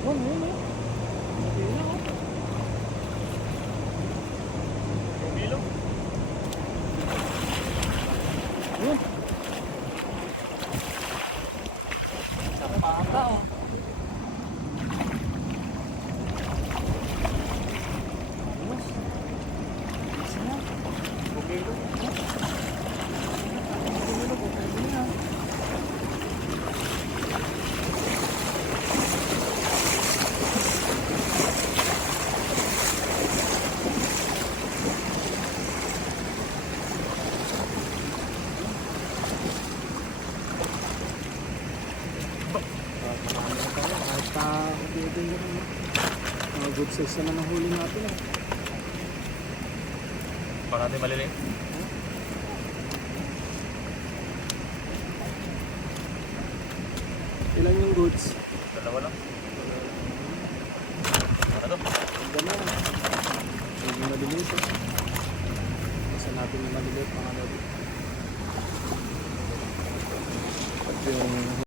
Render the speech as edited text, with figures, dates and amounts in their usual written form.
naman, yun eh. Hindi na ako. Kilo. Yun. Sarapaka oh. Ayos. Ayos na. Kilo. Good size naman ang huli natin eh. Para natin malilim. Ilan yung goods? Dalawa lang. Ano to? Ang ganda na. Hindi malilit eh. Kasi natin yung malilit mga gabi. At yung